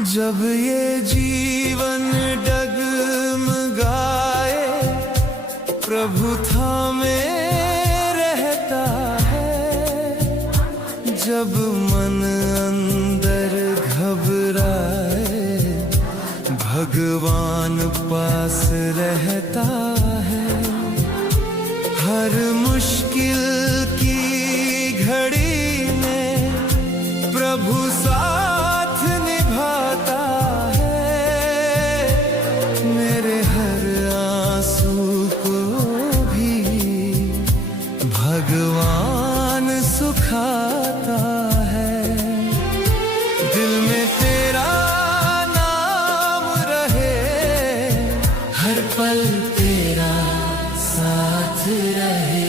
जब ये जीवन डगमगाए प्रभु थामे रहता है। जब मन अंदर घबराए भगवान पास रहता है। हर मुश्किल की घड़ी में प्रभु साथ निभाता है। मेरे हर आंसू को भी भगवान सुखाता है। दिल में तेरा नाम रहे, हर पल तेरा साथ रहे।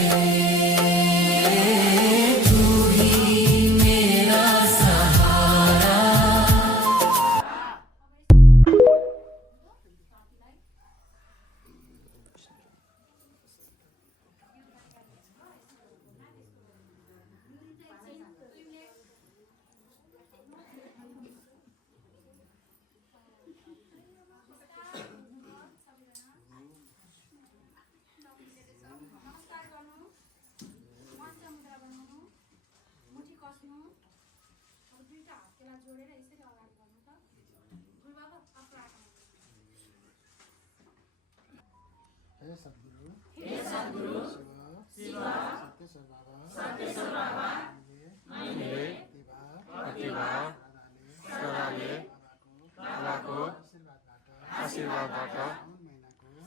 हे सद्गुरु शिव सत्येश्वर बाबा मैले प्रतिभा सराले बाबाको आशीर्वादबाट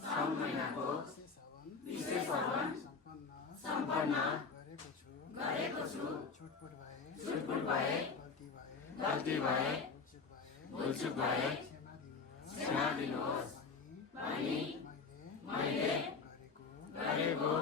साउन महिनाको विशेष हवन सम्पन्न गरेको छु। छुटपुट भए गल्ती भए भुलचुक भए क्षमा दिनुहोस्। मैले गरेको